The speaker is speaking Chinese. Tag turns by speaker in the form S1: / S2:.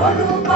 S1: 啊。